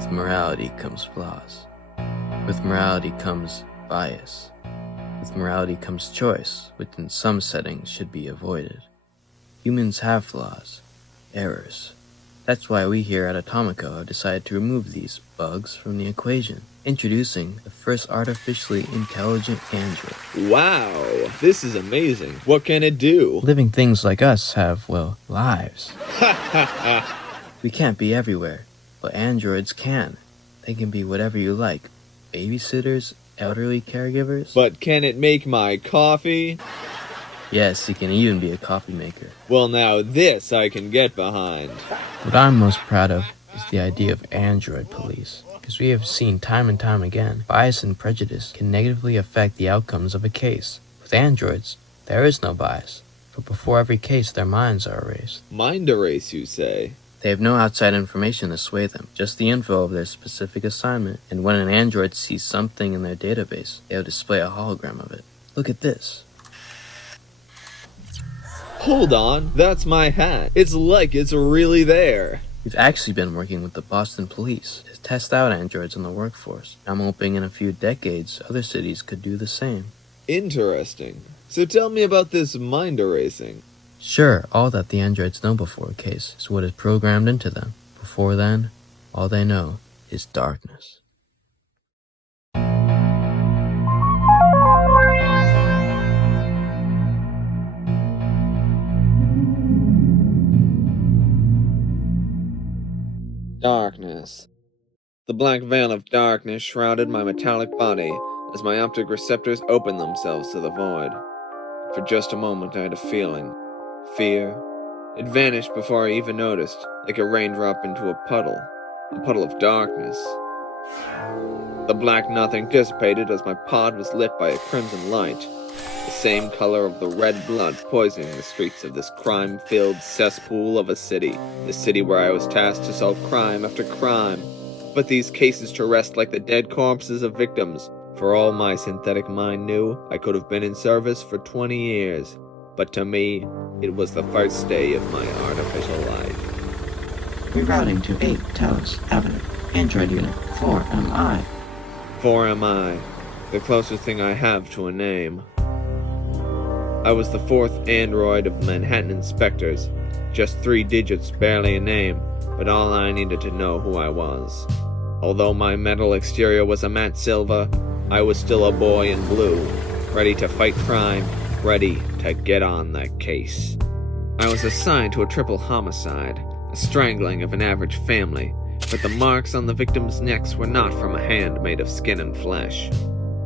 With morality comes flaws. With morality comes bias. With morality comes choice, which in some settings should be avoided. Humans have flaws, errors. That's why we here at Atomico have decided to remove these bugs from the equation, introducing the first artificially intelligent android. Wow, this is amazing. What can it do? Living things like us have, well, lives. We can't be everywhere, but androids can. They can be whatever you like. Babysitters, elderly caregivers. But can it make my coffee? Yes, he can even be a coffee maker. Well, now this I can get behind. What I'm most proud of is the idea of android police, because we have seen time and time again, bias and prejudice can negatively affect the outcomes of a case. With androids, there is no bias, but before every case their minds are erased. Mind erase, you say? They have no outside information to sway them, just the info of their specific assignment, and when an android sees something in their database, they'll display a hologram of it. Look at this. Hold on, that's my hat. It's like it's really there. We've actually been working with the Boston Police to test out androids in the workforce. I'm hoping in a few decades, other cities could do the same. Interesting. So tell me about this mind erasing. Sure, all that the androids know before a case is what is programmed into them. Before then, all they know is darkness. Darkness. The black veil of darkness shrouded my metallic body as my optic receptors opened themselves to the void. For just a moment I had a feeling. Fear. It vanished before I even noticed, like a raindrop into a puddle of darkness. The black nothing dissipated as my pod was lit by a crimson light, the same color of the red blood poisoning the streets of this crime-filled cesspool of a city, the city where I was tasked to solve crime after crime, but these cases to rest like the dead corpses of victims. For all my synthetic mind knew, I could have been in service for 20 years, but to me, it was the first day of my artificial life. Rerouting to 8 Talos Avenue, Android Unit 4MI. 4MI, the closest thing I have to a name. I was the fourth android of the Manhattan Inspectors. Just 3 digits, barely a name, but all I needed to know who I was. Although my metal exterior was a matte silver, I was still a boy in blue, ready to fight crime, ready to get on the case. I was assigned to a triple homicide, a strangling of an average family, but the marks on the victims' necks were not from a hand made of skin and flesh,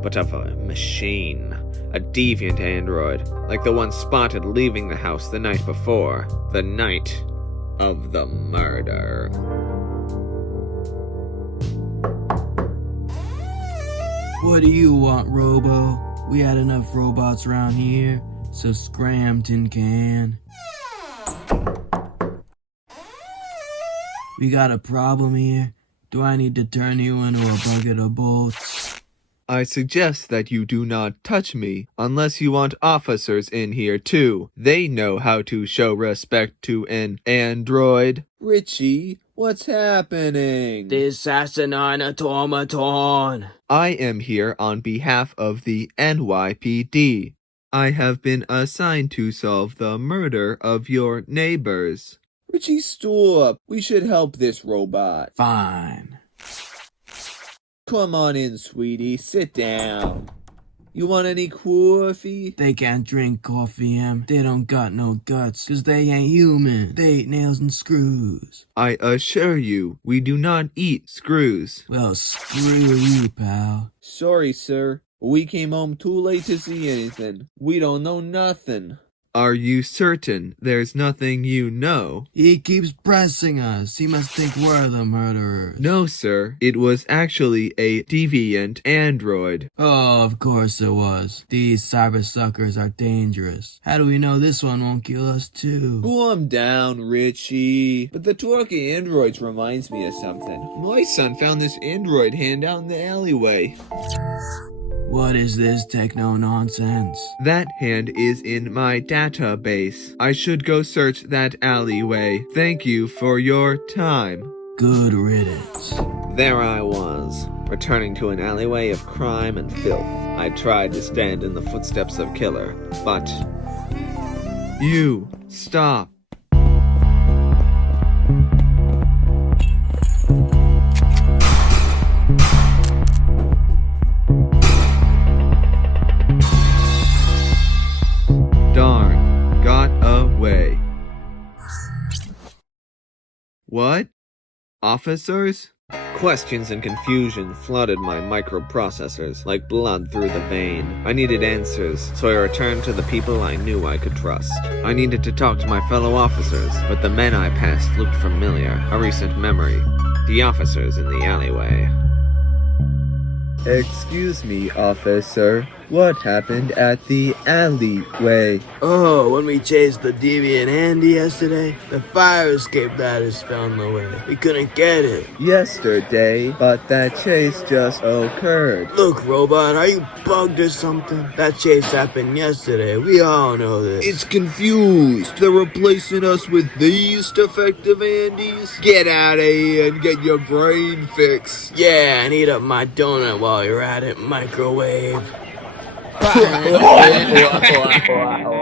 but of a machine, a deviant android, like the one spotted leaving the house the night before, the night of the murder. What do you want, Robo? We had enough robots around here, so scram, tin can. We got a problem here. Do I need to turn you into a bucket of bolts? I suggest that you do not touch me unless you want officers in here too. They know how to show respect to an android. Richie, what's happening? This asinine automaton. I am here on behalf of the NYPD. I have been assigned to solve the murder of your neighbors. Richie, stop. We should help this robot. Fine. Come on in, sweetie. Sit down. You want any coffee? They can't drink coffee, Em. They don't got no guts, 'cause they ain't human. They eat nails and screws. I assure you, we do not eat screws. Well, screw you, pal. Sorry, sir. We came home too late to see anything. We don't know nothing. Are you certain there's nothing you know? He keeps pressing us. He must think we're the murderers. No, sir. It was actually a deviant android. Oh, of course it was. These cyber suckers are dangerous. How do we know this one won't kill us too? Calm down, Richie. But the talk of androids reminds me of something. My son found this android hand out in the alleyway. What is this techno nonsense? That hand is in my database. I should go search that alleyway. Thank you for your time. Good riddance. There I was, returning to an alleyway of crime and filth. I tried to stand in the footsteps of Killer, but... You! Stop! Darn, got away. What? Officers? Questions and confusion flooded my microprocessors like blood through the vein. I needed answers, so I returned to the people I knew I could trust. I needed to talk to my fellow officers, but the men I passed looked familiar, a recent memory. The officers in the alleyway. Excuse me, officer. What happened at the alleyway? Oh, when we chased the deviant Andy yesterday, the fire escape ladder fell in the way. We couldn't get it. Yesterday, but that chase just occurred. Look, Robot, are you bugged or something? That chase happened yesterday. We all know this. It's confused. They're replacing us with these defective Andys? Get out of here and get your brain fixed. Yeah, and eat up my donut while you're at it, microwave.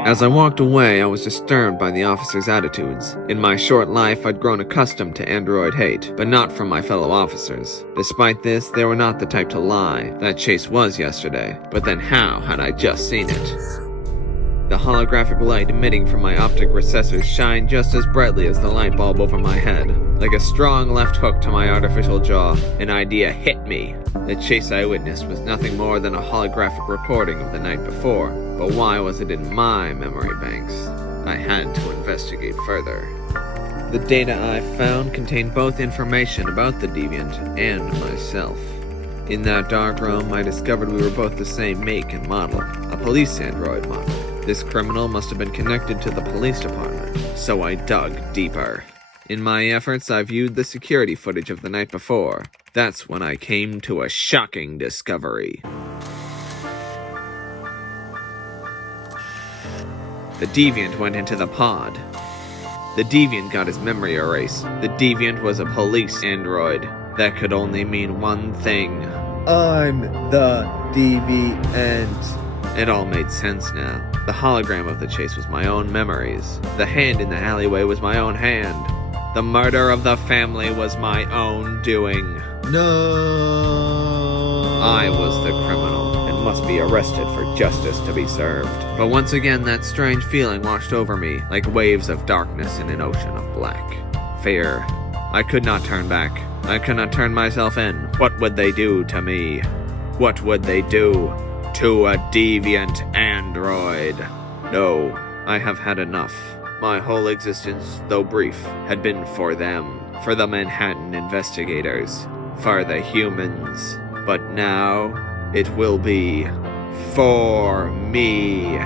As I walked away, I was disturbed by the officers' attitudes. In my short life, I'd grown accustomed to android hate, but not from my fellow officers. Despite this, they were not the type to lie. That chase was yesterday, but then how had I just seen it? The holographic light emitting from my optic recessors shined just as brightly as the light bulb over my head. Like a strong left hook to my artificial jaw, an idea hit me. The chase I witnessed was nothing more than a holographic recording of the night before, but why was it in my memory banks? I had to investigate further. The data I found contained both information about the deviant and myself. In that dark room, I discovered we were both the same make and model, a police android model. This criminal must have been connected to the police department, so I dug deeper. In my efforts, I viewed the security footage of the night before. That's when I came to a shocking discovery. The deviant went into the pod. The deviant got his memory erased. The deviant was a police android. That could only mean one thing. I'm the deviant. It all made sense now. The hologram of the chase was my own memories. The hand in the alleyway was my own hand. The murder of the family was my own doing. No! I was the criminal and must be arrested for justice to be served. But once again, that strange feeling washed over me like waves of darkness in an ocean of black. Fear. I could not turn back. I could not turn myself in. What would they do to me? What would they do to a deviant android? No, I have had enough. My whole existence, though brief, had been for them, for the Manhattan investigators, for the humans. But now, it will be for me.